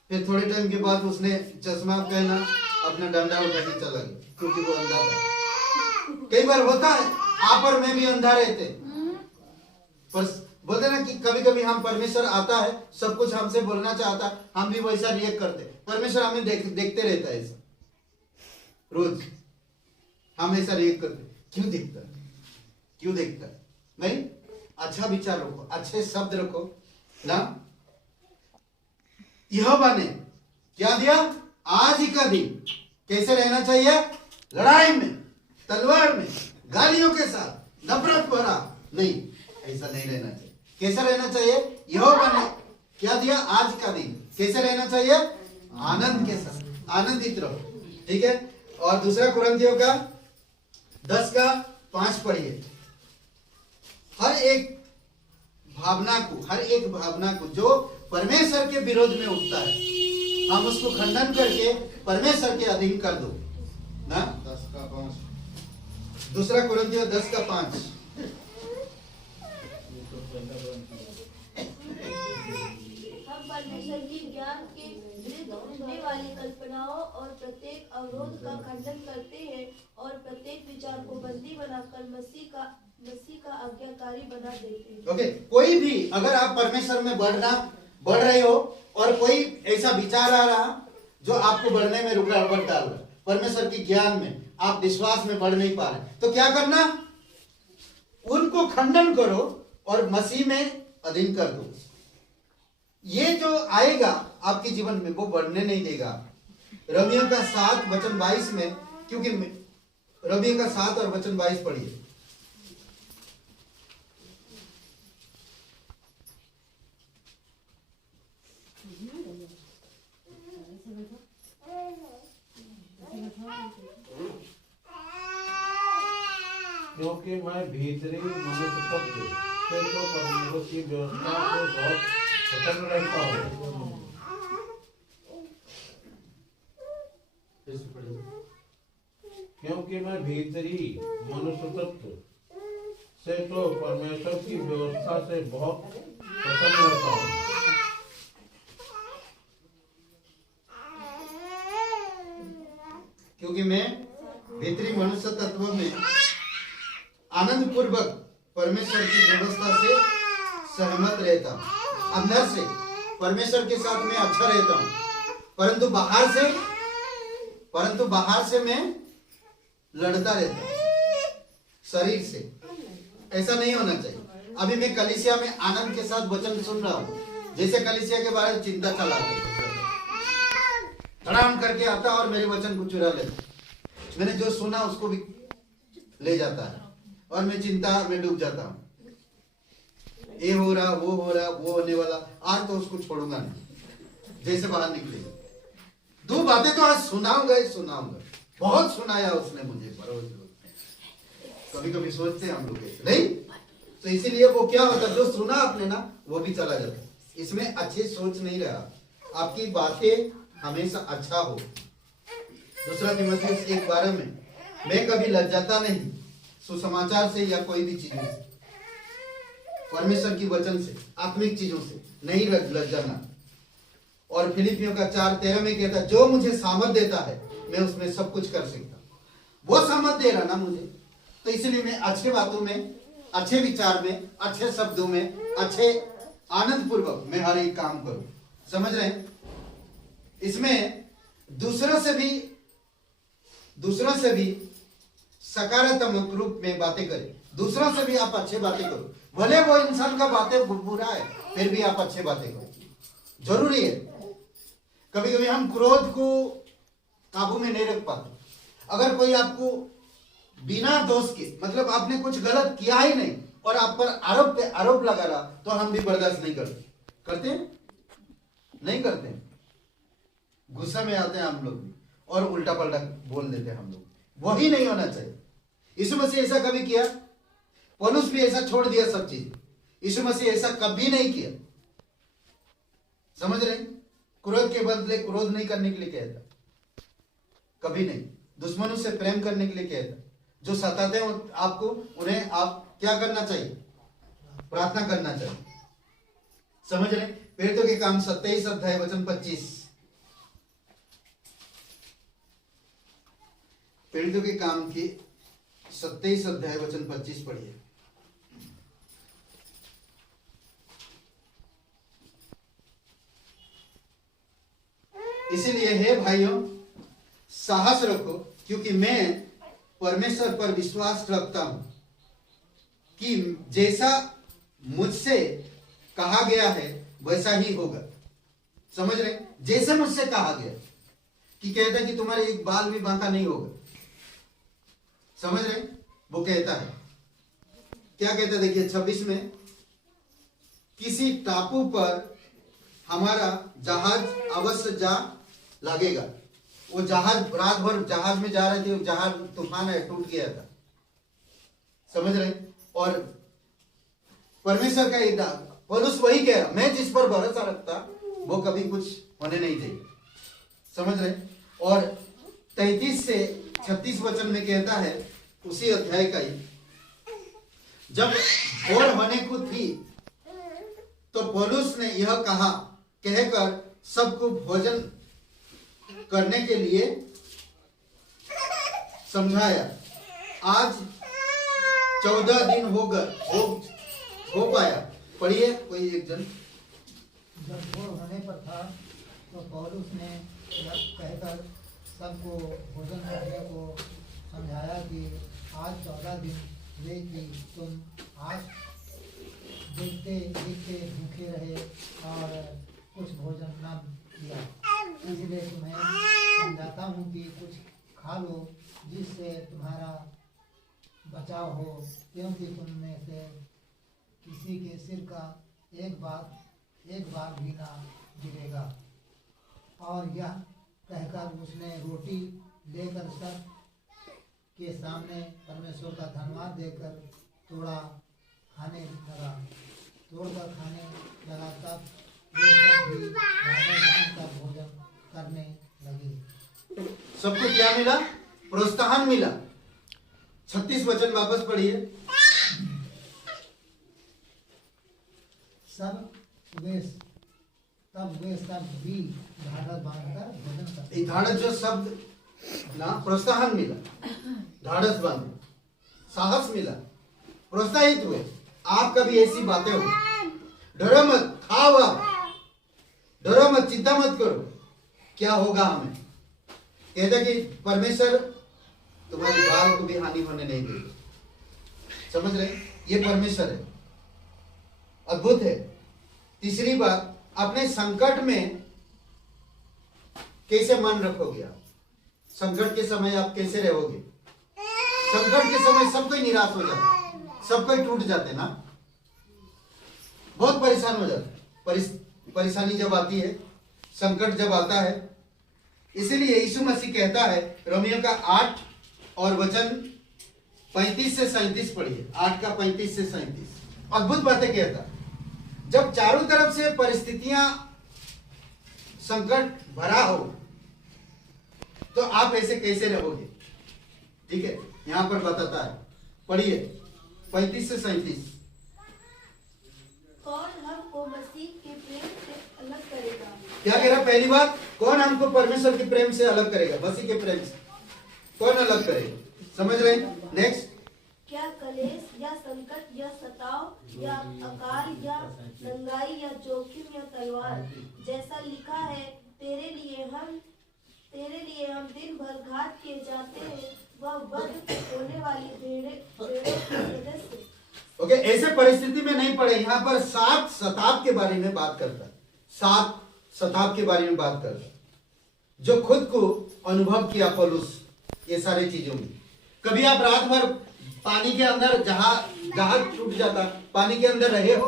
फिर थोड़े टाइम के बाद उसने चश्मा पहना, अपना डंडा उठा के चला गया, क्योंकि वो अंधा था। कई बार होता है, आप और मैं भी अंधा रहते, पर बोलते ना कि कभी कभी हम, परमेश्वर आता है, सब कुछ हमसे बोलना चाहता, हम भी वैसा रिएक्ट करते। परमेश्वर हमें देखते रहता है, ऐसा रोज हम ऐसा रिएक्ट करते। क्यों दिखता है? क्यों देखता है? नहीं, अच्छा विचार रखो, अच्छे शब्द रखो ना। यहोवा ने क्या दिया? आज ही का दिन। कैसे रहना चाहिए? लड़ाई में, तलवार में, गालियों के साथ, नफरत भरा नहीं, ऐसा नहीं रहना चाहिए। कैसा रहना चाहिए? यहोवा ने क्या दिया? आज का दिन। कैसे रहना चाहिए? आनंद के साथ, आनंदित रहो। ठीक है। और दूसरा कुरिन्थियों का 10:5 पढ़िए। हर एक भावना को जो परमेश्वर के विरोध में उठता है, हम उसको खंडन करके परमेश्वर के अधीन कर दो ना। 10:5 दूसरा कुरिन्थियों 10:5। परमेश्वर की ज्ञान के विरुद्ध उठने वाली कल्पनाओं और प्रत्येक अवरोध का खंडन करते हैं और प्रत्येक विचार को बंदी बनाकर मसीह का आज्ञाकारी बना देते हैं। ओके, कोई भी अगर आप परमेश्वर में बढ़ रहे हो और कोई ऐसा विचार आ रहा जो आपको बढ़ने में रुकावट डाल रहा, परमेश्वर की ज्ञान में आप विश्वास में बढ़ नहीं पा रहे, तो क्या करना? उनको खंडन करो और मसीह में अधीन कर दो। ये जो आएगा आपके जीवन में वो बढ़ने नहीं देगा। रोमियो का 7 वचन 22 में, क्योंकि रोमियो का 7 और वचन 22 पढ़िए। क्योंकि मैं भीतरी मनुष्य तत्व से तो परमेश्वर की व्यवस्था से बहुत प्रसन्न रहता हूँ। क्योंकि मैं भीतरी मनुष्य तत्व से तो परमेश्वर की व्यवस्था से बहुत प्रसन्न रहता हूँ। क्योंकि मैं भीतरी मनुष्य तत्व में आनंद पूर्वक परमेश्वर की व्यवस्था से सहमत रहता हूं। अंदर से परमेश्वर के साथ मैं अच्छा रहता हूं, परंतु बाहर से मैं लड़ता रहता हूं शरीर से। ऐसा नहीं होना चाहिए। अभी मैं कलीसिया में आनंद के साथ वचन सुन रहा हूं, जैसे कलीसिया के बारे में चिंता चला धड़ाम करके आता और मेरे वचन को चुरा लेता। मैंने जो सुना उसको भी ले जाता है और मैं चिंता में डूब जाता हूँ। ये हो रहा, वो हो रहा, वो होने वाला, आज तो उसको छोड़ूंगा नहीं। जैसे बाहर निकले 2 बातें तो आज सुनाऊंगा। बहुत सुनाया उसने मुझे बरोज। कभी कभी सोचते हैं हम लोग नहीं, तो इसीलिए वो क्या होता, जो सुना आपने ना वो भी चला जाता। इसमें अच्छे सोच नहीं रहा। आपकी बातें हमेशा अच्छा हो। 2 तीमुथियुस 1:12 में, मैं कभी लज्जाता नहीं सुसमाचार से या कोई भी चीजों से, परमेश्वर की वचन से, आत्मिक चीजों से नहीं लज्जाना। और फिलिपियों का 4:13 में कहता, जो मुझे सामर्थ देता है मैं उसमें सब कुछ कर सकता। वो सामर्थ दे रहा ना मुझे, तो इसलिए मैं अच्छे बातों में, अच्छे विचार में, अच्छे शब्दों में, अच्छे आनंद पूर्वक मैं हर एक काम करूं। समझ रहे हैं? इसमें दूसरों से भी सकारात्मक रूप में बातें करें। दूसरों से भी आप अच्छे बातें करो, भले वो इंसान का बातें बुरा है, फिर भी आप अच्छे बातें करो। जरूरी है। कभी कभी हम क्रोध को काबू में नहीं रख पाते। अगर कोई आपको बिना दोष के, मतलब आपने कुछ गलत किया ही नहीं और आप पर आरोप पे आरोप लगा रहा, तो हम भी बर्दाश्त नहीं करते नहीं करते। गुस्सा में आते हैं हम लोग भी और उल्टा पलटा बोल देते हैं हम लोग। वही नहीं होना चाहिए। यीशु मसीह ऐसा कभी किया? पौलुस भी ऐसा छोड़ दिया सब चीज। यीशु मसीह ऐसा कभी नहीं किया। समझ रहे? क्रोध के बदले क्रोध नहीं करने के लिए कहता, कभी नहीं। दुश्मनों से प्रेम करने के लिए कहता। जो सताते हैं आपको, उन्हें आप क्या करना चाहिए? प्रार्थना करना चाहिए। समझ रहे? प्रेरितों के काम 27 अध्याय वचन 25। प्रेरितों के काम के 27 अध्याय वचन 25 पढ़िए। इसीलिए हे भाइयों, साहस रखो, क्योंकि मैं परमेश्वर पर विश्वास रखता हूं कि जैसा मुझसे कहा गया है वैसा ही होगा। समझ रहे? जैसे मुझसे कहा गया, कि कहता है कि तुम्हारे एक बाल भी बांका नहीं होगा। समझ रहे? वो कहता है, क्या कहता है? देखिए 26 में, किसी टापू पर हमारा जहाज अवश्य जा लगेगा। वो जहाज, रात भर जहाज में जा रहे थे, जहाज तूफान है, टूट गया था। समझ रहे? और परमेश्वर का एक पौलुस वही कह रहा, मैं जिस पर भरोसा रखता वो कभी कुछ होने नहीं चाहिए। समझ रहे? और 33 से 36 वचन में कहता है, उसी अध्याय का ही, जब भोर होने को थी तो पौलुस ने यह कहा, कहकर सबको भोजन करने के लिए समझाया। आज 14 दिन हो पाया। पढ़िए कोई एक जन। जब भोर होने पर था तो पौलुस ने यह कहकर सबको भोजन करने को समझाया कि आज 14 दिन हुए कि तुम आज देखते देखते भूखे रहे और कुछ भोजन न किया, इसलिए तुम्हें समझाता हूँ कि कुछ खा लो जिससे तुम्हारा बचाव हो, क्योंकि तुम में से किसी के सिर का एक बार भी ना गिरेगा। और यह कहकर उसने रोटी लेकर सब के सामने परमेश्वर का धन्यवाद देकर तोड़कर खाने लगा। तब वे सब भी का भोजन करने लगे। सबको क्या मिला? प्रोत्साहन मिला। 36 वचन वापस पढ़िए। तब वे सब भी ढाढ़स बांधकर भोजन करते। ढाढ़स जो शब्द ना, प्रोत्साहन मिला, ढाढ़स बांधे, साहस मिला, प्रोत्साहित हुए। आपका भी ऐसी बातें हो, डरो मत, खाओ आप, डरो मत, चिंता मत करो, क्या होगा हमें। कहते कि परमेश्वर तुम्हारी बाल को भी हानि होने नहीं देगा। समझ रहे? ये परमेश्वर है, अद्भुत है। तीसरी बात, अपने संकट में कैसे मन रखोगे आप? संकट के समय आप कैसे रहोगे? संकट के समय सब कोई निराश हो जाता है, सब कोई टूट जाते ना, बहुत परेशान हो जाते। परेशानी जब आती है, संकट जब आता है, इसीलिए यीशु मसीह कहता है, रोमियो का 8 और वचन 35 से 37 पढ़िए। 8 का 35 से 37 अद्भुत बातें कहता है। जब चारों तरफ से परिस्थितियां संकट भरा हो तो आप ऐसे कैसे रहोगे? ठीक है, यहां पर बताता है, पढ़िए 35 से 37। कौन हमको मसीह के प्रेम से अलग करेगा? क्या कह रहा? पहली बात, कौन हमको परमेश्वर के प्रेम से अलग करेगा? मसीह के प्रेम से कौन अलग करेगा? समझ रहे हैं? नेक्स्ट, क्या कलेश या संकट या सताव या अकाल या नंगाई या जोखिम या तलवार, जैसा लिखा है, तेरे लिए हम दिन भर घात किए जाते हैं, वह वध होने वाली भेड़ों के सदस्य। ओके, ऐसे परिस्थिति में नहीं पड़े। यहाँ पर 7 सताव के बारे में बात करता है। 7 सताव के बारे में बात करता है, जो खुद को अनुभव किया पौलुस ये सारी चीजों में। कभी आप रात भर पानी के अंदर, जहाज छूट जाता, पानी के अंदर रहे हो?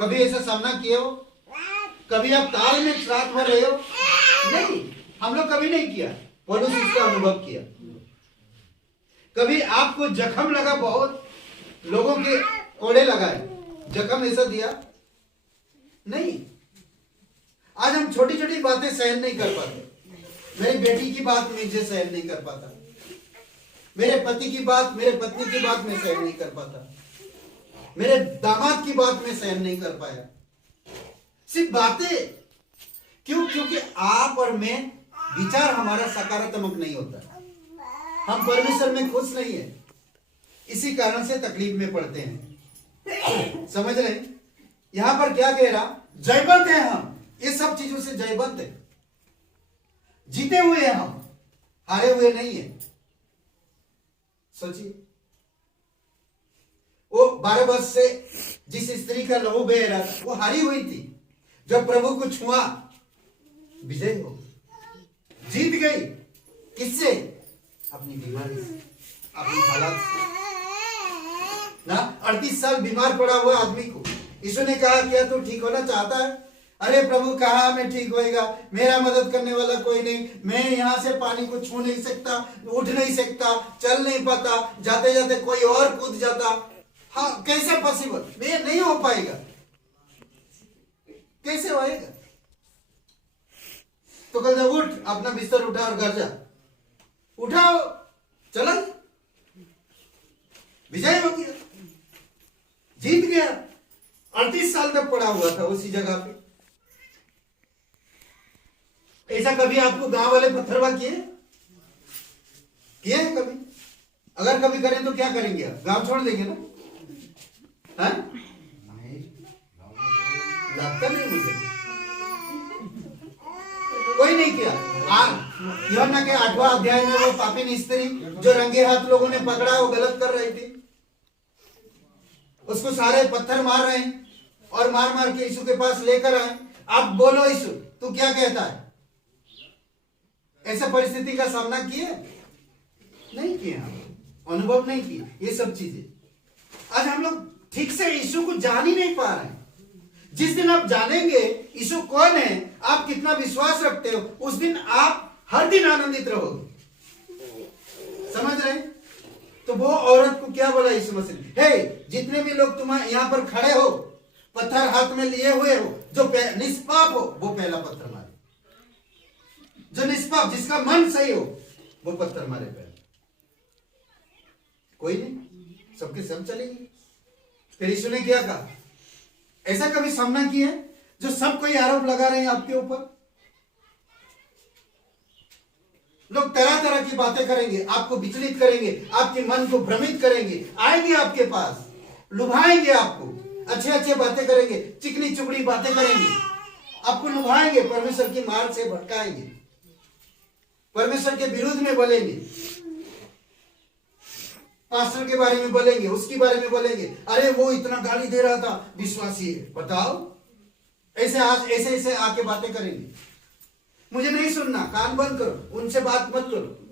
कभी ऐसा सामना किए हो? कभी आप ताल में रात भर रहे हो? नहीं, हम लोग कभी नहीं किया। पौलुस इसका अनुभव किया। कभी आपको जख्म लगा, बहुत लोगों के कोड़े लगाए, जख्म ऐसा दिया? नहीं। आज हम छोटी छोटी बातें सहन नहीं कर पाते। मेरी बेटी की बात मुझे सहन नहीं कर पाता, मेरे पति की बात, मेरे पत्नी की बात मैं सहन नहीं कर पाता, मेरे दामाद की बात मैं सहन नहीं कर पाया। सिर्फ बातें क्यों? क्योंकि आप और मैं, विचार हमारा सकारात्मक नहीं होता, हम परमेश्वर में खुश नहीं है, इसी कारण से तकलीफ में पड़ते हैं। समझ रहे हैं? यहां पर क्या कह रहा? जयवंत है हम, ये सब चीजों से जयवंत है, जीते हुए हैं हम, हारे हुए नहीं है। सोचिए, वो 12 वर्ष से जिस स्त्री का लहू बह रहा था, वो हारी हुई थी। जब प्रभु को छुआ, विजय हो, जीत गई। किससे? अपनी बीमारी से, अपनी हालत से ना। 38 साल बीमार पड़ा हुआ आदमी को यीशु ने कहा, क्या तू ठीक होना चाहता है? अरे प्रभु, कहा मैं ठीक होएगा, मेरा मदद करने वाला कोई नहीं, मैं यहां से पानी को छू नहीं सकता, उठ नहीं सकता, चल नहीं पाता, जाते जाते कोई और कूद जाता। हाँ, कैसे पॉसिबल? मैं नहीं हो पाएगा, कैसे होएगा? तो कल जब उठ, अपना बिस्तर उठा और घर जा, उठाओ, चला, विजय हो गया, जीत गया। 38 साल तक पड़ा हुआ था उसी जगह पे, ऐसा कभी आपको गांव वाले पत्थरवा किए हैं कभी? अगर कभी करें तो क्या करेंगे आप? गांव छोड़ देंगे ना? हाँ? लगता नहीं मुझे कोई नहीं किया। यूहन्ना के 8वां अध्याय में वो पापी स्त्री जो रंगे हाथ लोगों ने पकड़ा, वो गलत कर रही थी, उसको सारे पत्थर मार रहे हैं और मार मार के यीशु के पास लेकर आए। अब बोलो यीशु तू क्या कहता है? ऐसा परिस्थिति का सामना किए? नहीं किया, अनुभव नहीं किए ये सब चीजें। आज हम लोग ठीक से यीशु को जान ही नहीं पा रहे हैं। जिस दिन आप जानेंगे यीशु कौन है, आप कितना विश्वास रखते हो, उस दिन आप हर दिन आनंदित रहोगे। समझ रहे? तो वो औरत को क्या बोला यीशु मसीह ने? हे, जितने भी लोग तुम्हारे यहां पर खड़े हो, पत्थर हाथ में लिए हुए हो, जो निष्पाप हो वो पहला पत्थर मारे। जो निष्पाप, जिसका मन सही हो, वो पत्थर मारे पहले। कोई नहीं, सबके सब चलेंगे। फिर यीशु ने क्या कहा? ऐसा कभी सामना किया है जो सब कोई आरोप लगा रहे हैं आपके ऊपर? लोग तरह तरह की बातें करेंगे, आपको विचलित करेंगे, आपके मन को भ्रमित करेंगे, आएंगे आपके पास, लुभाएंगे आपको, अच्छे अच्छे बातें करेंगे, चिकनी चुपड़ी बातें करेंगे, आपको लुभाएंगे, परमेश्वर की मार्ग से भटकाएंगे, परमेश्वर के विरुद्ध में बोलेंगे, पास्टर के बारे में बोलेंगे, उसके बारे में बोलेंगे, अरे वो इतना गाली दे रहा था, विश्वासी है, बताओ। ऐसे ऐसे ऐसे आके बातें करेंगे। मुझे नहीं सुनना, कान बंद करो, उनसे बात मत करो।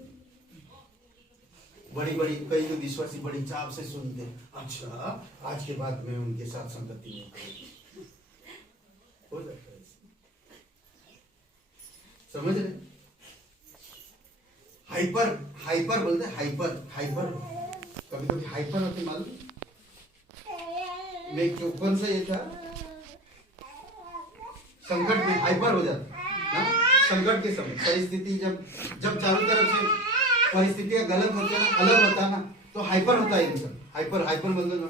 बड़ी बड़ी कई विश्वासी बड़ी चाव से सुनते, अच्छा आज के बाद मैं उनके साथ संगति नहीं करूंगी। हो जाता है, समझ रहे? हाइपर बोलते, हाइपर कभी कभी हाइपर होते, मालूम मैं क्यों, कौन सा ये था, संकट में हाइपर हो जाता ना, संकट के समय परिस्थिति जब चारों तरफ से परिस्थितियां गलत होती है ना, अलग होता है ना, तो हाइपर होता है इंसान। हाइपर मतलब ना,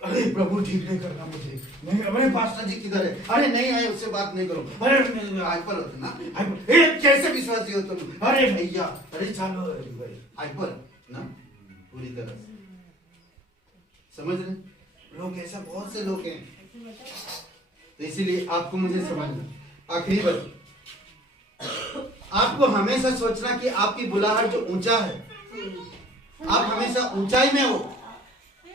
अरे प्रभु ठीक नहीं करना मुझे, नहीं, अरे पास्टर जी किधर है, अरे नहीं आए उससे बात नहीं करो, अरे हाइपर होते ना, हाइपर, कैसे विश्वासी हो तुम, अरे भैया, अरे चलो, हाइपर ना पूरी तरह से। समझ रहे? लोग ऐसा बहुत से लोग हैं, तो इसीलिए आपको मुझे समझना। आखिरी बात, आपको हमेशा सोचना कि आपकी बुलाहट जो ऊंचा है, आप हमेशा ऊंचाई में हो।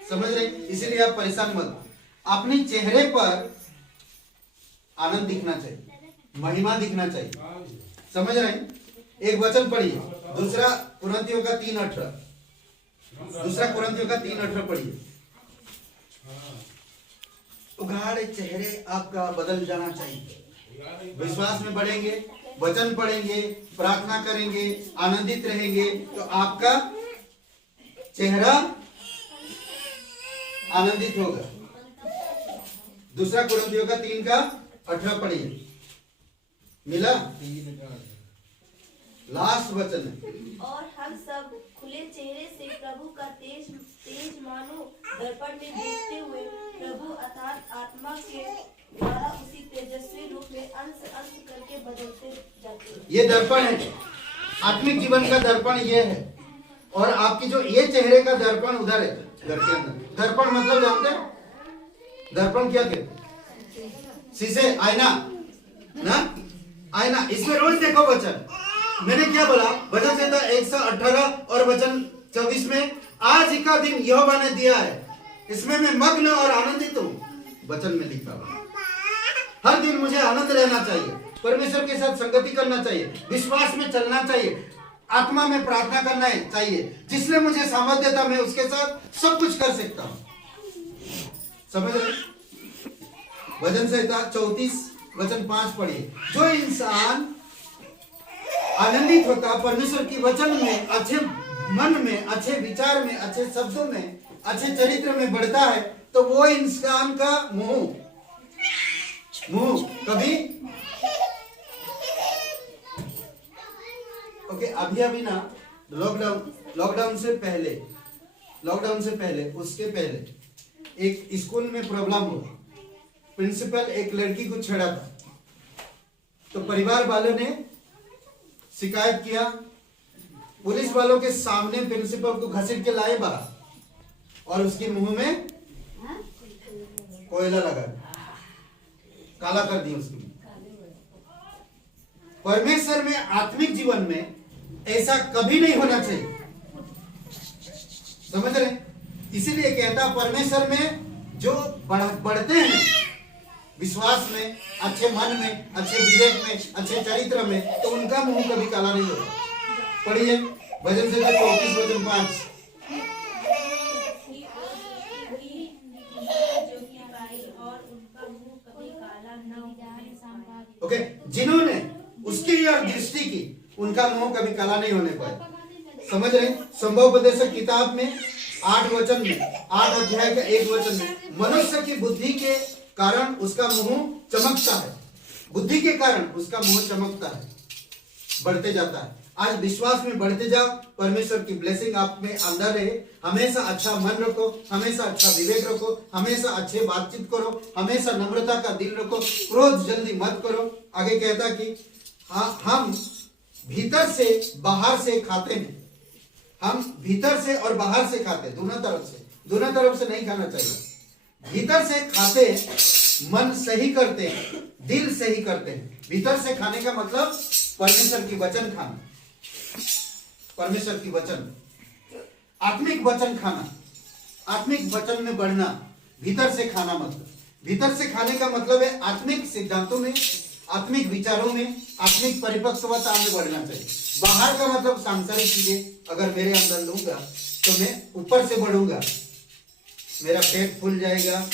समझ रहे? इसीलिए आप परेशान मत। अपने चेहरे पर आनंद दिखना चाहिए, महिमा दिखना चाहिए। समझ रहे? एक वचन पढ़िए, दूसरा कुरिन्थियों का 3:18, दूसरा कुरिन्थियों का 3:18 पढ़िए। उघाड़े चेहरे आपका बदल जाना चाहिए। विश्वास में बढ़ेंगे, वचन पढ़ेंगे, प्रार्थना करेंगे, आनंदित रहेंगे, तो आपका चेहरा आनंदित होगा। दूसरा कुरिन्थियों का 3:18 पढ़िए। मिला? लास्ट वचन है। और हम सब खुले चेहरे से प्रभु का तेज मानो दर्पण में देखते हुए प्रभु अर्थात आत्मा के द्वारा उसी तेजस्वी रूप में अंश अंश करके बदलते जाते हैं। ये दर्पण है, आत्मिक जीवन का दर्पण ये है। और आपकी जो ये चेहरे का दर्पण उधर है, घर के अंदर। दर्पण मतलब जानते हैं? दर्पण क्या कहते? शीशे, आईना ना, आईना। इसमें रोज देखो वचन। मैंने क्या बोला? वचन से था 118 और वचन 24 में, आज का दिन यहोवा ने दिया है, इसमें मैं मग्न और आनंदित हूँ। वचन में लिखा हुआ। हर दिन मुझे आनंद रहना चाहिए, परमेश्वर के साथ संगति करना चाहिए, विश्वास में चलना चाहिए, आत्मा में प्रार्थना करना चाहिए। जिसने मुझे सामर्थ्य देता, मैं उसके साथ सब कुछ कर सकता हूँ। समझ रहे? वचन संहिता 34 वचन 5 पढ़िए। जो इंसान आनंदित होता परमेश्वर की वचन में, अच्छे मन में, अच्छे विचार में, अच्छे शब्दों में, अच्छे चरित्र में बढ़ता है, तो वो इंसान का मुंह कभी अभी ना लॉकडाउन से पहले उसके पहले एक स्कूल में प्रॉब्लम हुआ। प्रिंसिपल एक लड़की को छेड़ा था, तो परिवार वालों ने शिकायत किया, पुलिस वालों के सामने प्रिंसिपल को घसीट के लाए बाहर और उसके मुंह में कोयला लगा, काला कर दिया उसके मुंह। परमेश्वर में आत्मिक जीवन में ऐसा कभी नहीं होना चाहिए, समझ रहे? इसीलिए कहता परमेश्वर में जो बढ़ते हैं विश्वास में, अच्छे मन में, अच्छे विवेक में, अच्छे चरित्र में, तो उनका मुंह कभी काला नहीं होता। पढ़िए भजन संख्या 34 वचन 5। ओके, जिन्होंने उसकी और दृष्टि की उनका मुंह कभी काला नहीं होने पाया। समझ रहे? संभवोपदेशक किताब में 8 वचन में, 8 अध्याय का 1 वचन में, मनुष्य की बुद्धि के कारण उसका मुंह चमकता है, बुद्धि के कारण उसका मुंह चमकता है, बढ़ते जाता है। आज विश्वास में बढ़ते जाओ, परमेश्वर की ब्लेसिंग आप में अंदर रहे। हमेशा अच्छा मन रखो, हमेशा अच्छा विवेक रखो, हमेशा अच्छे बातचीत करो, हमेशा नम्रता का दिल रखो, क्रोध जल्दी मत करो। आगे कहता कि हाँ, हम भीतर से बाहर से खाते हैं, हम भीतर से और बाहर से खाते, दोनों तरफ से नहीं खाना चाहिए। भीतर से खाते, मन सही करते हैं, दिल सही करते हैं। भीतर से खाने का मतलब परमेश्वर की वचन खाना, परमेश्वर की वचन, आत्मिक वचन खाना, आत्मिक वचन में बढ़ना। भीतर से खाना मतलब, भीतर से खाने का मतलब है आत्मिक सिद्धांतों में, आत्मिक विचारों में, आत्मिक परिपक्वता में बढ़ना चाहिए। बाहर का मतलब सांसारिक चीजें अगर मेरे अंदर लूंगा तो मैं ऊपर से बढ़ूंगा, मेरा पेट फूल जाएगा,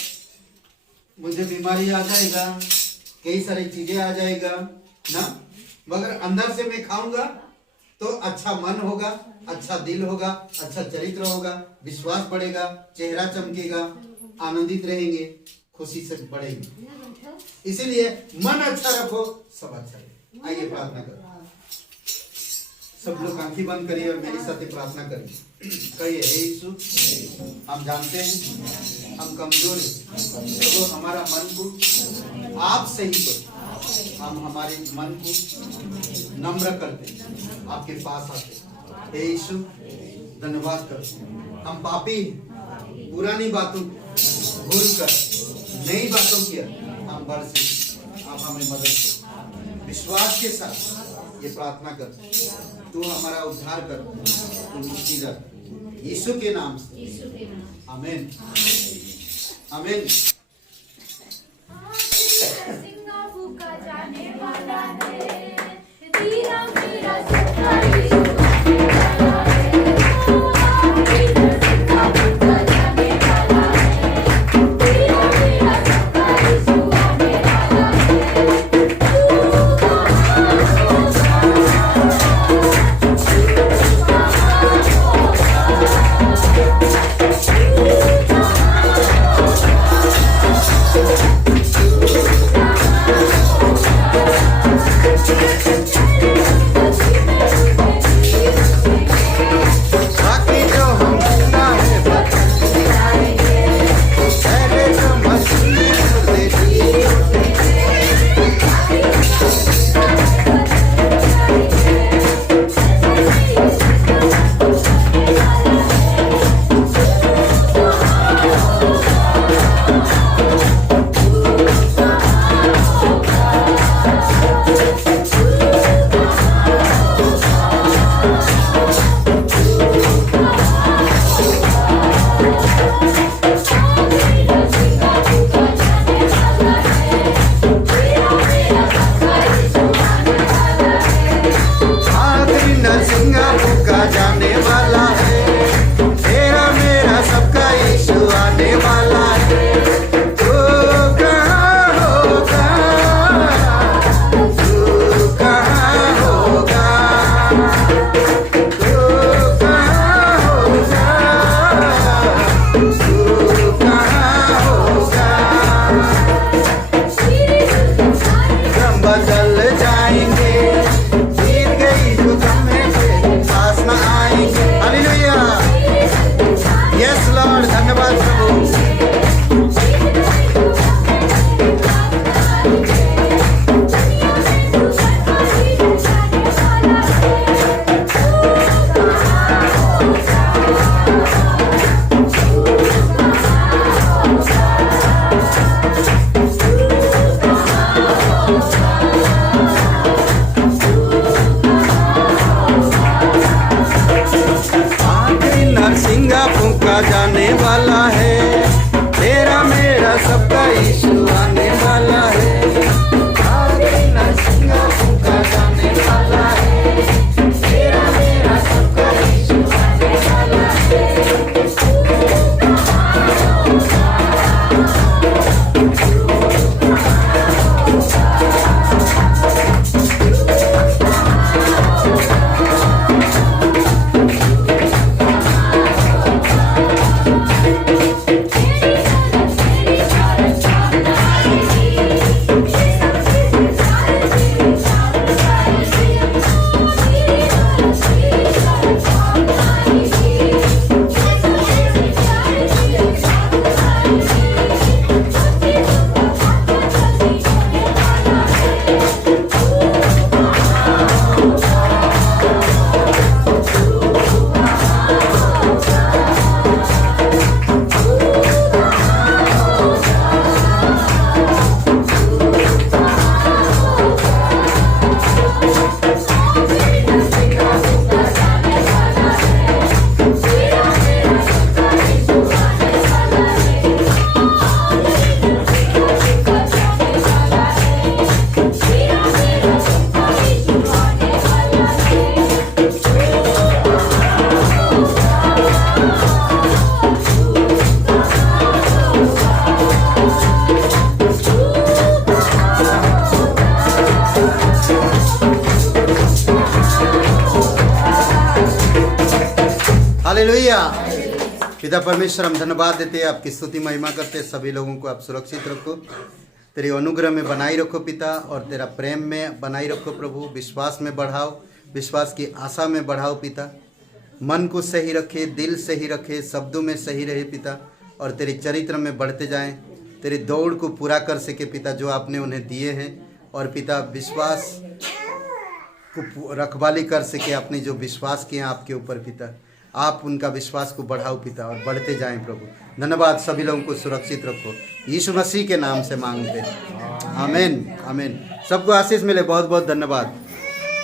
मुझे बीमारी आ जाएगा, कई सारी चीजें आ जाएगा ना। मगर अंदर से मैं खाऊंगा तो अच्छा मन होगा, अच्छा दिल होगा, अच्छा चरित्र होगा, विश्वास बढ़ेगा, चेहरा चमकेगा, आनंदित रहेंगे, खुशी से बढ़ेंगे। इसीलिए मन अच्छा रखो, सब अच्छा रहेगा। आइए प्रार्थना करो, सब लोग आंखें बंद करिए और मेरे साथ प्रार्थना करिए। कहिए, हे यीशु, हम जानते हैं हम कमजोर हैं, तो हमारा मन को आप सही करो। हम हमारे मन को नम्र करते, आपके पास आते। हे यीशु, धन्यवाद करो। हम पापी, पुरानी बातों भूल कर नई बातों की हम बढ़ सके, आप हमें मदद करो। विश्वास के साथ ये प्रार्थना कर, तू हमारा उद्धार कर, तू मुक्ति कर, यीशु के नाम से, आमीन, आमीन। हालेलुया। पिता परमेश्वर, हम धन्यवाद देते हैं, आपकी स्तुति महिमा करते हैं। सभी लोगों को आप सुरक्षित रखो, तेरे अनुग्रह में बनाई रखो पिता, और तेरा प्रेम में बनाई रखो प्रभु। विश्वास में बढ़ाओ, विश्वास की आशा में बढ़ाओ पिता। मन को सही रखे, दिल सही रखे, शब्दों में सही रहे पिता, और तेरे चरित्र में बढ़ते जाएं, तेरी दौड़ को पूरा कर सके पिता जो आपने उन्हें दिए हैं। और पिता विश्वास को रखवाली कर सके, अपने जो विश्वास किए हैं आपके ऊपर पिता, आप उनका विश्वास को बढ़ाओ पिता, और बढ़ते जाएं प्रभु। धन्यवाद, सभी लोगों को सुरक्षित रखो, यीशु मसीह के नाम से मांगते हैं, आमीन आमीन। सबको आशीष मिले, बहुत बहुत धन्यवाद।